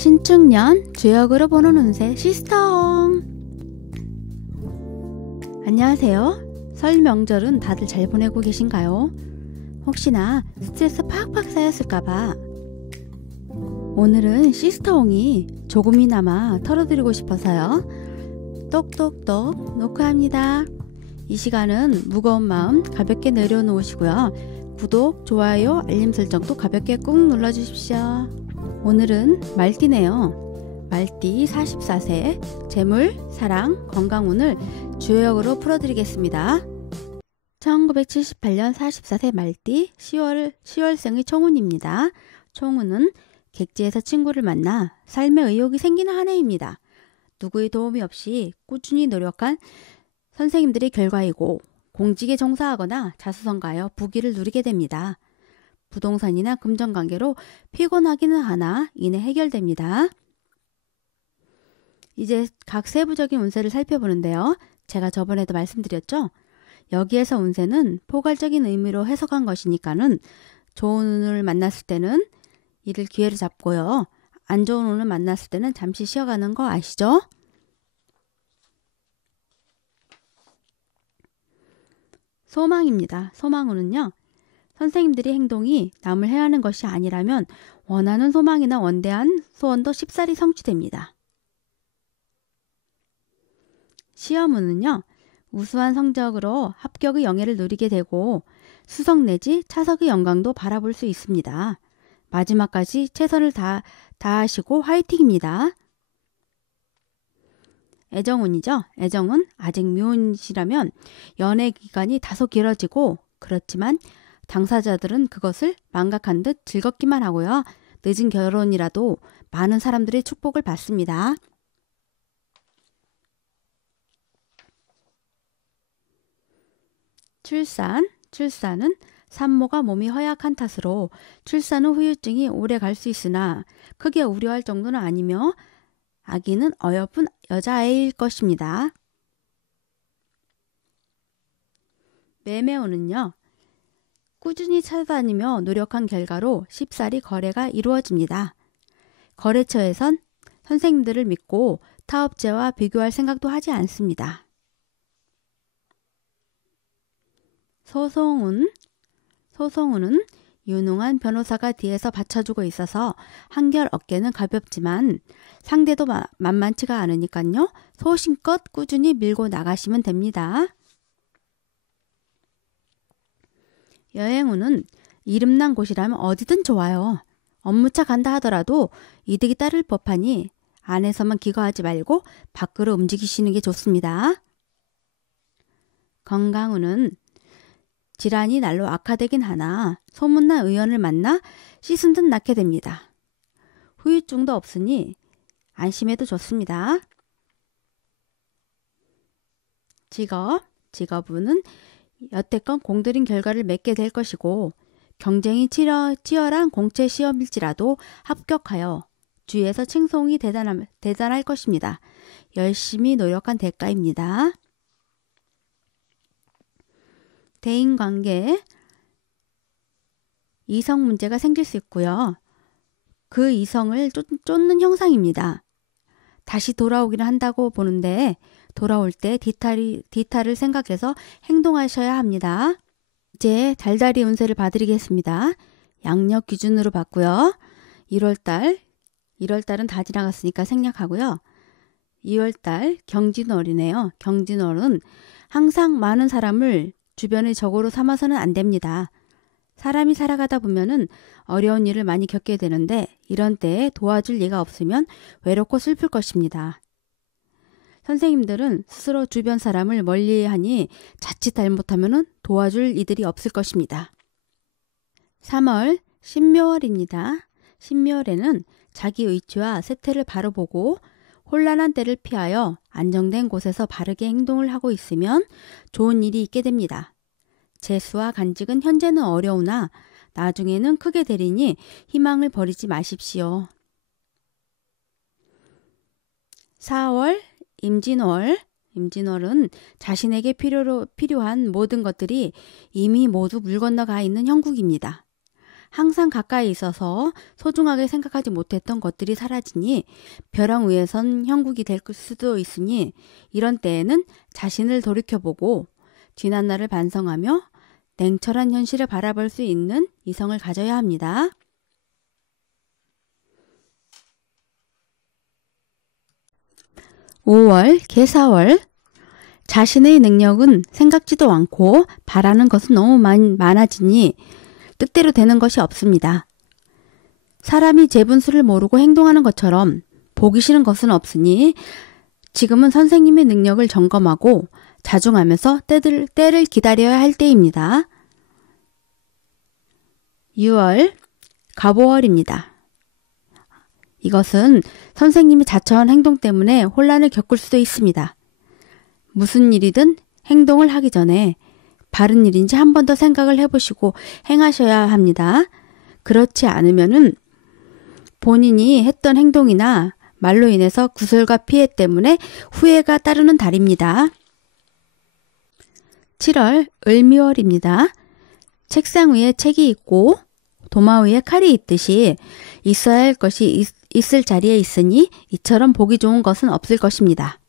신축년 주역으로 보는 운세 시스터홍. 안녕하세요. 설 명절은 다들 잘 보내고 계신가요? 혹시나 스트레스 팍팍 쌓였을까봐 오늘은 시스터홍이 조금이나마 털어드리고 싶어서요. 똑똑똑 녹화합니다. 이 시간은 무거운 마음 가볍게 내려놓으시고요. 구독, 좋아요, 알림 설정도 가볍게 꾹 눌러주십시오. 오늘은 말띠네요. 말띠 44세 재물, 사랑, 건강운을 주역으로 풀어드리겠습니다. 1978년 44세 말띠 10월생의 총운입니다. 총운은 객지에서 친구를 만나 삶의 의욕이 생기는 한 해입니다. 누구의 도움이 없이 꾸준히 노력한 선생님들의 결과이고 공직에 종사하거나 자수성가하여 부귀를 누리게 됩니다. 부동산이나 금전관계로 피곤하기는 하나 이내 해결됩니다. 이제 각 세부적인 운세를 살펴보는데요. 제가 저번에도 말씀드렸죠. 여기에서 운세는 포괄적인 의미로 해석한 것이니까는 좋은 운을 만났을 때는 이를 기회로 잡고요. 안 좋은 운을 만났을 때는 잠시 쉬어가는 거 아시죠? 소망입니다. 소망운은요. 선생님들의 행동이 남을 해하는 것이 아니라면 원하는 소망이나 원대한 소원도 쉽사리 성취됩니다. 시험운은요. 우수한 성적으로 합격의 영예를 누리게 되고 수석 내지 차석의 영광도 바라볼 수 있습니다. 마지막까지 최선을 다하시고 화이팅입니다. 애정운이죠. 애정은 아직 미혼이시라면 연애 기간이 다소 길어지고 그렇지만 당사자들은 그것을 망각한 듯 즐겁기만 하고요. 늦은 결혼이라도 많은 사람들의 축복을 받습니다. 출산은 산모가 몸이 허약한 탓으로 출산 후 후유증이 오래 갈 수 있으나 크게 우려할 정도는 아니며 아기는 어여쁜 여자아이일 것입니다. 매매운은요. 꾸준히 찾아다니며 노력한 결과로 쉽사리 거래가 이루어집니다. 거래처에선 선생님들을 믿고 타업체와 비교할 생각도 하지 않습니다. 소송운은 유능한 변호사가 뒤에서 받쳐주고 있어서 한결 어깨는 가볍지만 상대도 만만치가 않으니까요. 소신껏 꾸준히 밀고 나가시면 됩니다. 여행운은 이름난 곳이라면 어디든 좋아요. 업무차 간다 하더라도 이득이 따를 법하니 안에서만 기거하지 말고 밖으로 움직이시는 게 좋습니다. 건강운은 질환이 날로 악화되긴 하나 소문난 의원을 만나 씻은 듯 낫게 됩니다. 후유증도 없으니 안심해도 좋습니다. 직업운은 여태껏 공들인 결과를 맺게 될 것이고 경쟁이 치열한 공채 시험일지라도 합격하여 주위에서 칭송이 대단할 것입니다. 열심히 노력한 대가입니다. 대인관계 이성 문제가 생길 수 있고요. 그 이성을 쫓는 형상입니다. 다시 돌아오기는 한다고 보는데 돌아올 때 뒤탈을 생각해서 행동하셔야 합니다. 이제 달달이 운세를 봐드리겠습니다. 양력 기준으로 봤고요. 1월달은 다 지나갔으니까 생략하고요. 2월달 경진월이네요. 경진월은 항상 많은 사람을 주변의 적으로 삼아서는 안 됩니다. 사람이 살아가다 보면은 어려운 일을 많이 겪게 되는데 이런 때에 도와줄 이가 없으면 외롭고 슬플 것입니다. 선생님들은 스스로 주변 사람을 멀리하니 자칫 잘못하면 도와줄 이들이 없을 것입니다. 3월 신묘월입니다. 신묘월에는 자기 의치와 세태를 바로 보고 혼란한 때를 피하여 안정된 곳에서 바르게 행동을 하고 있으면 좋은 일이 있게 됩니다. 재수와 간직은 현재는 어려우나 나중에는 크게 되리니 희망을 버리지 마십시오. 4월 임진월은 자신에게 필요한 모든 것들이 이미 모두 물 건너가 있는 형국입니다. 항상 가까이 있어서 소중하게 생각하지 못했던 것들이 사라지니 벼랑 위에선 형국이 될 수도 있으니 이런 때에는 자신을 돌이켜보고 지난 날을 반성하며 냉철한 현실을 바라볼 수 있는 이성을 가져야 합니다. 5월 개사월 자신의 능력은 생각지도 않고 바라는 것은 너무 많아지니 뜻대로 되는 것이 없습니다. 사람이 제 분수를 모르고 행동하는 것처럼 보기 싫은 것은 없으니 지금은 선생님의 능력을 점검하고 자중하면서 때를 기다려야 할 때입니다. 6월 갑오월입니다. 이것은 선생님이 자처한 행동 때문에 혼란을 겪을 수도 있습니다. 무슨 일이든 행동을 하기 전에 바른 일인지 한 번 더 생각을 해보시고 행하셔야 합니다. 그렇지 않으면은 본인이 했던 행동이나 말로 인해서 구설과 피해 때문에 후회가 따르는 달입니다. 7월 을미월입니다. 책상 위에 책이 있고 도마 위에 칼이 있듯이 있어야 할 것이 있을 자리에 있으니 이처럼 보기 좋은 것은 없을 것입니다.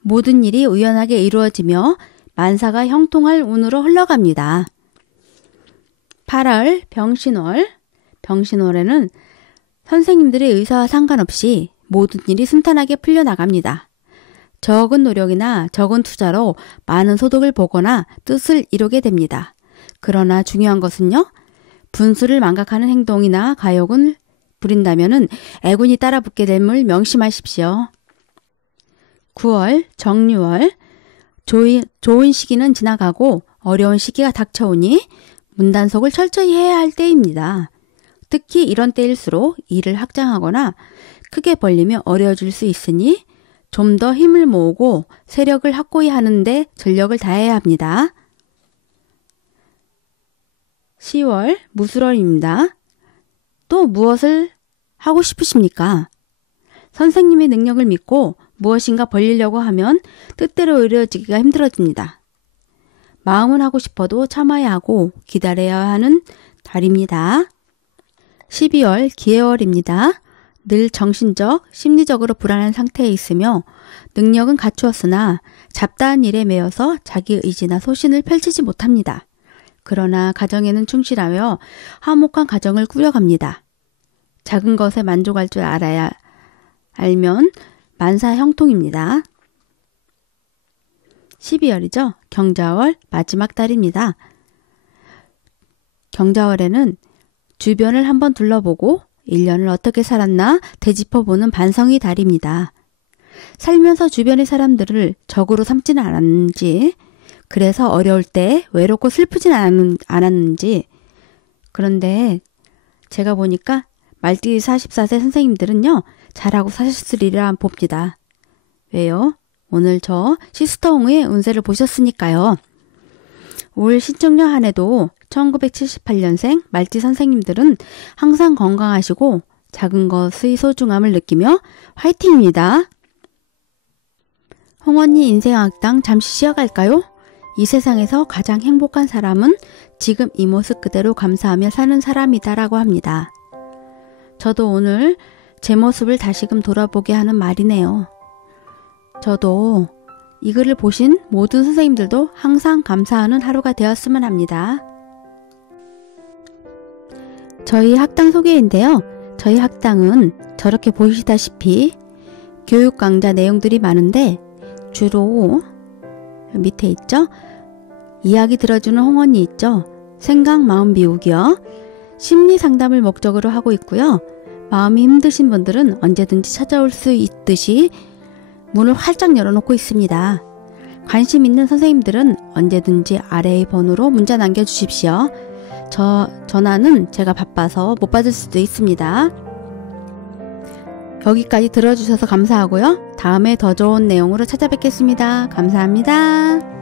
모든 일이 우연하게 이루어지며 만사가 형통할 운으로 흘러갑니다. 8월 병신월. 병신월에는 선생님들의 의사와 상관없이 모든 일이 순탄하게 풀려나갑니다. 적은 노력이나 적은 투자로 많은 소득을 보거나 뜻을 이루게 됩니다. 그러나 중요한 것은요. 분수를 망각하는 행동이나 가욕을 부린다면 애군이 따라붙게 됨을 명심하십시오. 9월 정유월. 좋은 시기는 지나가고 어려운 시기가 닥쳐오니 문단속을 철저히 해야 할 때입니다. 특히 이런 때일수록 일을 확장하거나 크게 벌리며 어려워질 수 있으니 좀 더 힘을 모으고 세력을 확고히 하는데 전력을 다해야 합니다. 10월 무술월입니다. 또 무엇을 하고 싶으십니까? 선생님의 능력을 믿고 무엇인가 벌리려고 하면 뜻대로 이루어지기가 힘들어집니다. 마음은 하고 싶어도 참아야 하고 기다려야 하는 달입니다. 12월 기해월입니다. 늘 정신적, 심리적으로 불안한 상태에 있으며 능력은 갖추었으나 잡다한 일에 매여서 자기 의지나 소신을 펼치지 못합니다. 그러나 가정에는 충실하며 화목한 가정을 꾸려갑니다. 작은 것에 만족할 줄 알면 만사 형통입니다. 12월이죠. 경자월 마지막 달입니다. 경자월에는 주변을 한번 둘러보고 1년을 어떻게 살았나 되짚어보는 반성의 달입니다. 살면서 주변의 사람들을 적으로 삼지는 않았는지, 그래서 어려울 때 외롭고 슬프진 않았는지. 그런데 제가 보니까 말띠 44세 선생님들은요. 잘하고 사셨으리라 봅니다. 왜요? 오늘 저 시스터홍의 운세를 보셨으니까요. 올 신축년 한 해도 1978년생 말띠 선생님들은 항상 건강하시고 작은 것의 소중함을 느끼며 화이팅입니다. 홍언니 인생학당 잠시 쉬어갈까요? 이 세상에서 가장 행복한 사람은 지금 이 모습 그대로 감사하며 사는 사람이다라고 합니다. 저도 오늘 제 모습을 다시금 돌아보게 하는 말이네요. 저도 이 글을 보신 모든 선생님들도 항상 감사하는 하루가 되었으면 합니다. 저희 학당 소개인데요. 저희 학당은 저렇게 보시다시피 교육 강좌 내용들이 많은데 주로 밑에 있죠. 이야기 들어주는 홍언니 있죠. 생각 마음 비우기요. 심리 상담을 목적으로 하고 있고요. 마음이 힘드신 분들은 언제든지 찾아올 수 있듯이 문을 활짝 열어놓고 있습니다. 관심 있는 선생님들은 언제든지 아래의 번호로 문자 남겨주십시오. 전화는 제가 바빠서 못 받을 수도 있습니다. 여기까지 들어주셔서 감사하고요. 다음에 더 좋은 내용으로 찾아뵙겠습니다. 감사합니다.